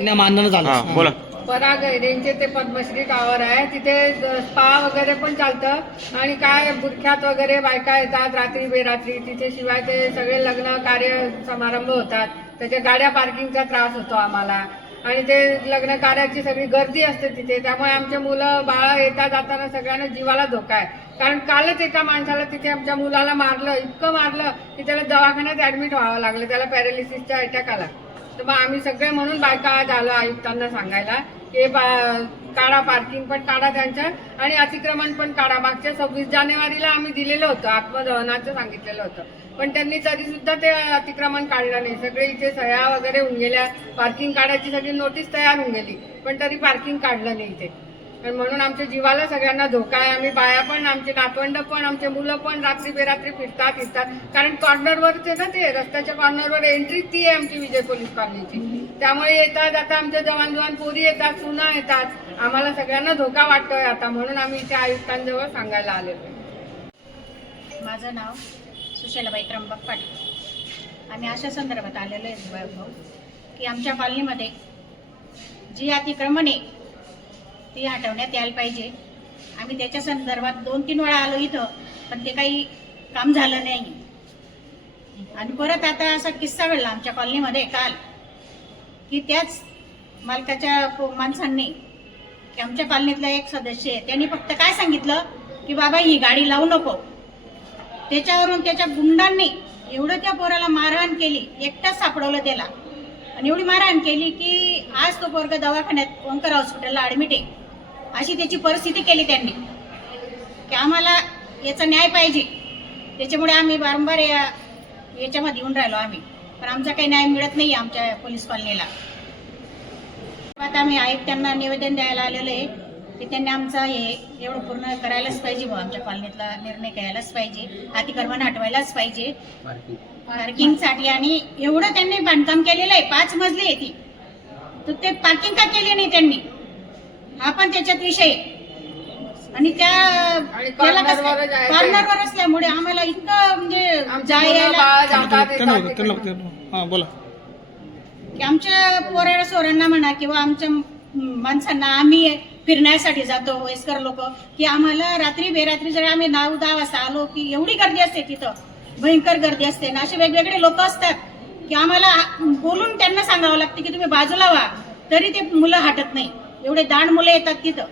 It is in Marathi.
मागण्या मानणं झालं. हा बोला. पराग यांचे ते पद्मश्री टावर आहे. तिथे स्पा वगैरे पण चालतं. आणि काय बुरख्यात वगैरे बायका येतात रात्री बेरात्री. तिथे शिवाय ते सगळे लग्न कार्य समारंभ होतात. त्याच्या गाड्या पार्किंगचा त्रास होतो आम्हाला. आणि ते लग्न कार्याची सगळी गर्दी असते तिथे. त्यामुळे आमचे मुलं बाळं येता जाताना सगळ्यांना जीवाला धोका आहे. कारण कालच एका माणसाला तिथे आमच्या मुलाला मारलं इतकं मारलं की त्याला दवाखान्यात ऍडमिट व्हावं लागलं. त्याला पॅरालिसिसचा अटॅक आला. तर मग आम्ही सगळे म्हणून बायका झालं आयुक्तांना सांगायला की बा- काढा पार्किंग पण काढा त्यांच्या आणि अतिक्रमण पण काढा. मागच्या सव्वीस जानेवारीला आम्ही दिलेलं होतं आत्मदहनाचं सांगितलेलं होतं. पण त्यांनी तरी सुद्धा ते अतिक्रमण काढलं नाही. सगळे इथे सह्या वगैरे होऊन गेल्या. पार्किंग काढायची सगळी नोटीस तयार होऊन गेली. पण तरी पार्किंग काढलं नाही इथे. आणि म्हणून आमच्या जीवाला सगळ्यांना धोका आहे. आम्ही बाया पण आमचे नातवंड पण आमचे मुलं पण रात्री बेरात्री फिरतात फिरतात कारण कॉर्नरवरच ना ते रस्त्याच्या कॉर्नरवर एंट्री ती आहे आमची विजय पोलीस कॉलनीची त्यामुळे येतात आता आमच्या जवान जवान पोरी येतात सुना येतात. आम्हाला सगळ्यांना धोका वाटतोय आता. म्हणून आम्ही इथे आयुक्तांजवळ सांगायला आलेलो आहे. माझं नाव सुशैलाबाई त्र्यंबक पाटील. आम्ही अशा संदर्भात आलेलो आहे वैभव की आमच्या कॉलनीमध्ये जी अतिक्रमण आहे ती हटवण्यात यायला पाहिजे. आम्ही त्याच्या संदर्भात दोन तीन वेळा आलो इथं पण ते काही काम झालं नाही. आणि परत आता असा किस्सा घडला आमच्या कॉलनीमध्ये काल की त्याच मालकाच्या पो- माणसांनी की आमच्या कॉलनीतला एक सदस्य आहे त्यांनी फक्त काय सांगितलं की बाबा ही गाडी लावू नको. त्याच्यावरून त्याच्या गुंडांनी एवढं त्या पोराला मारहाण केली एकटाच सापडवलं त्याला. आणि एवढी मारहाण केली की आज तो पोरगा दवाखान्यात ओंकर हॉस्पिटलला ऍडमिट आहे. अशी त्याची परिस्थिती केली त्यांनी. की आम्हाला याचा न्याय पाहिजे. त्याच्यामुळे आम्ही वारंवार या याच्यामध्ये येऊन राहिलो आम्ही. पण आमचा काही न्याय मिळत नाही आमच्या पोलीस कॉलनीला. आता आम्ही आयुक्तांना निवेदन द्यायला आलेलो आहे. की त्यांनी आमचा हे एवढं पूर्ण करायलाच पाहिजे बुवा. आमच्या कॉलनीतला निर्णय घ्यायलाच पाहिजे. अतिक्रमण हटवायलाच पाहिजे. पार्किंगसाठी आणि एवढं त्यांनी बांधकाम केलेलं आहे. पाच मजली आहे ती. तर ते पार्किंग का केली नाही त्यांनी? हा पण त्याच्यात विषय. आहे. आणि त्या. कॉर्नरवर असल्यामुळे आम्हाला इतकं म्हणजे जायला हा बोला. की आमच्या पोराला सोरांना म्हणा किंवा आमच्या माणसांना आम्ही फिरण्यासाठी जातो वयस्कर लोक की आम्हाला रात्री बेरात्री जर आम्ही नऊ दहा वाजता आलो की एवढी गर्दी असते तिथं. भयंकर गर्दी असते. ना असे वेगवेगळे लोक असतात की आम्हाला बोलून त्यांना सांगावं लागतं की तुम्ही बाजूला व्हा तरी ते मुलं हटत नाही. एवढे दांड मुलं येतात तिथं.